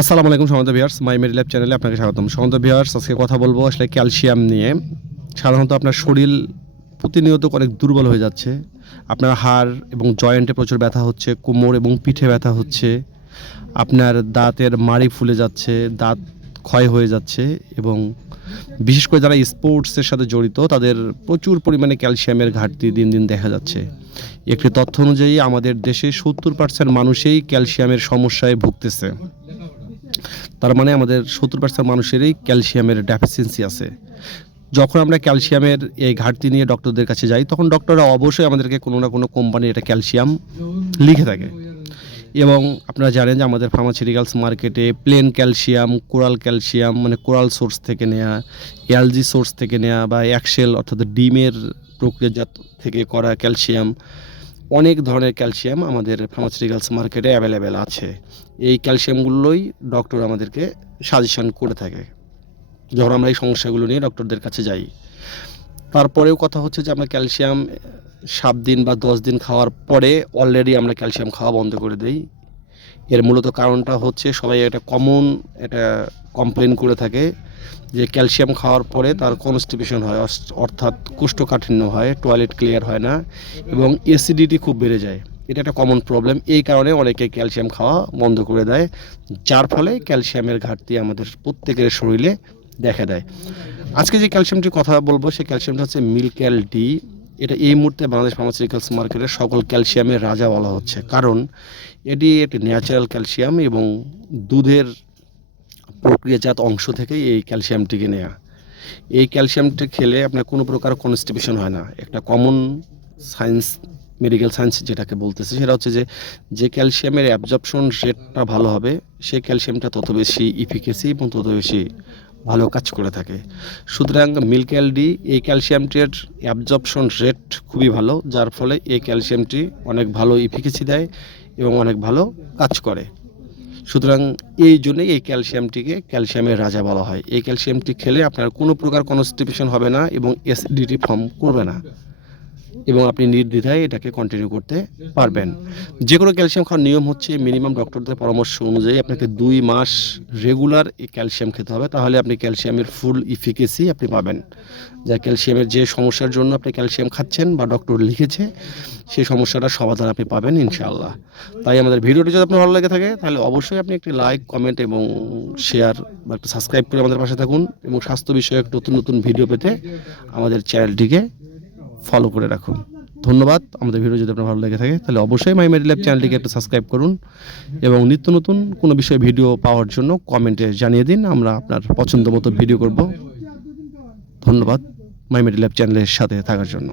আসসালামু আলাইকুম সমন্ত ভিউয়ার্স, মাই মেডি ল্যাব চ্যানেলে আপনাকে স্বাগতম। সমন্ত ভিউয়ার্স, আজকে কথা বলবো আসলে ক্যালসিয়াম নিয়ে। সাধারণত আপনার শরীর প্রতিনিয়ত অনেক দুর্বল হয়ে যাচ্ছে। আপনার হাড় এবং জয়েন্টে প্রচুর ব্যথা হচ্ছে, কোমর এবং পিঠে ব্যথা হচ্ছে। আপনার দাঁতের মাড়ি ফুলে যাচ্ছে, দাঁত ক্ষয় হয়ে যাচ্ছে এবং বিশেষ করে যারা স্পোর্টসের সাথে জড়িত তাদের প্রচুর পরিমাণে ক্যালসিয়ামের ঘাটতি দিন দিন দেখা যাচ্ছে। একটি তথ্য অনুযায়ী আমাদের দেশে 70% মানুষই ক্যালসিয়ামের সমস্যায় ভুগতেছে। তার মানে আমাদের 70% মানুষেরই ক্যালসিয়ামের ডেফিসিয়েন্সি আছে। যখন আমরা ক্যালসিয়ামের এই ঘাটতি নিয়ে ডক্টরদের কাছে যাই, তখন ডক্টররা অবশ্যই আমাদেরকে কোনো না কোনো কোম্পানির এটা ক্যালসিয়াম লিখে থাকে। এবং আপনারা জানেন যে আমাদের ফার্মাসিউটিক্যালস মার্কেটে প্লেন ক্যালসিয়াম, কোরাল ক্যালসিয়াম মানে কোরাল সোর্স থেকে নেয়া, এলজি সোর্স থেকে নেয়া বা এক্সেল অর্থাৎ ডিমের প্রক্রিয়াজাত থেকে করা ক্যালসিয়াম, অনেক ধরনের ক্যালসিয়াম আমাদের ফার্মাসিউটিক্যালস মার্কেটে অ্যাভেলেবেল আছে। এই ক্যালসিয়ামগুলোই ডক্টর আমাদেরকে সাজেশন করে থাকে যখন আমরা এই সমস্যাগুলো নিয়ে ডক্টরদের কাছে যাই। তারপরেও কথা হচ্ছে যে আমরা ক্যালসিয়াম 7 দিন বা 10 দিন খাওয়ার পরে অলরেডি আমরা ক্যালসিয়াম খাওয়া বন্ধ করে দেই। এর মূলত কারণটা হচ্ছে সবাই একটা কমপ্লেন করে থাকে যে ক্যালসিয়াম খাওয়ার পরে তার কনস্টিপেশন হয়, অর্থাৎ কোষ্ঠকাঠিন্য হয়, টয়লেট ক্লিয়ার হয় না এবং অ্যাসিডিটি খুব বেড়ে যায়। এটা একটা কমন প্রবলেম। এই কারণে অনেকে ক্যালসিয়াম খাওয়া বন্ধ করে দেয়, যার ফলে ক্যালসিয়ামের ঘাটতি আমাদের প্রত্যেকের শরীরে দেখা দেয়। আজকে যে ক্যালসিয়ামটির কথা বলবো সেই ক্যালসিয়ামটা হচ্ছে মিল্ক্যাল ডি। এটা এই মুহূর্তে বাংলাদেশ ফার্মাসিউটিক্যালস মার্কেটের সকল ক্যালসিয়ামের রাজা বলা হচ্ছে, কারণ এটি একটি ন্যাচারাল ক্যালসিয়াম এবং দুধের প্রক্রিয়াজাত অংশ থেকেই এই ক্যালসিয়ামটিকে নেওয়া। এই ক্যালসিয়ামটি খেলে আপনার কোনো প্রকার কনস্টিপেশন হয় না। একটা কমন সায়েন্স, মেডিকেল সায়েন্স যেটাকে বলতেছে সেটা হচ্ছে যে যে ক্যালসিয়ামের অ্যাবজর্পশন রেটটা ভালো হবে সেই ক্যালসিয়ামটা তত বেশি ইফিকেসি এবং তত বেশি ভালো কাজ করে থাকে। সুতরাং মিল্ক্যাল ডি এই ক্যালসিয়ামটির অ্যাবজর্পশন রেট খুবই ভালো, যার ফলে এই ক্যালসিয়ামটি অনেক ভালো ইফিকেসি দেয় এবং অনেক ভালো কাজ করে। সুতরাং এই জন্যই এই ক্যালসিয়ামটিকে ক্যালসিয়ামের রাজা বলা হয়। এই ক্যালসিয়ামটি খেলে আপনার কোনো প্রকার কনস্টিপেশন হবে না এবং অ্যাসিডিটি ফর্ম করবে না এবং আপনি নির্দ্বিধায় এটাকে কন্টিনিউ করতে পারবেন। যে কোনো ক্যালসিয়াম খাওয়ার নিয়ম হচ্ছে মিনিমাম ডক্টরদের পরামর্শ অনুযায়ী আপনাকে 2 মাস রেগুলার এই ক্যালসিয়াম খেতে হবে, তাহলে আপনি ক্যালসিয়ামের ফুল ইফিকেসি আপনি পাবেন। যা ক্যালসিয়ামের যে সমস্যার জন্য আপনি ক্যালসিয়াম খাচ্ছেন বা ডক্টর লিখেছে সেই সমস্যাটার সমাধান আপনি পাবেন ইনশাআল্লাহ। তাই আমাদের ভিডিওটি যদি আপনার ভালো লেগে থাকে তাহলে অবশ্যই আপনি একটি লাইক, কমেন্ট এবং শেয়ার বা একটা সাবস্ক্রাইব করে আমাদের পাশে থাকুন এবং স্বাস্থ্য বিষয়ক নতুন নতুন ভিডিও পেতে আমাদের চ্যানেলটিকে ফলো করে রাখুন। ধন্যবাদ। আমাদের ভিডিও যদি আপনার ভালো লেগে থাকে তাহলে অবশ্যই মাই মেডি ল্যাব চ্যানেলটিকে একটু সাবস্ক্রাইব করুন এবং নিত্য নতুন কোনো বিষয়ে ভিডিও পাওয়ার জন্য কমেন্টে জানিয়ে দিন, আমরা আপনার পছন্দ মতো ভিডিও করব। ধন্যবাদ মাই মেডি ল্যাব চ্যানেলের সাথে থাকার জন্য।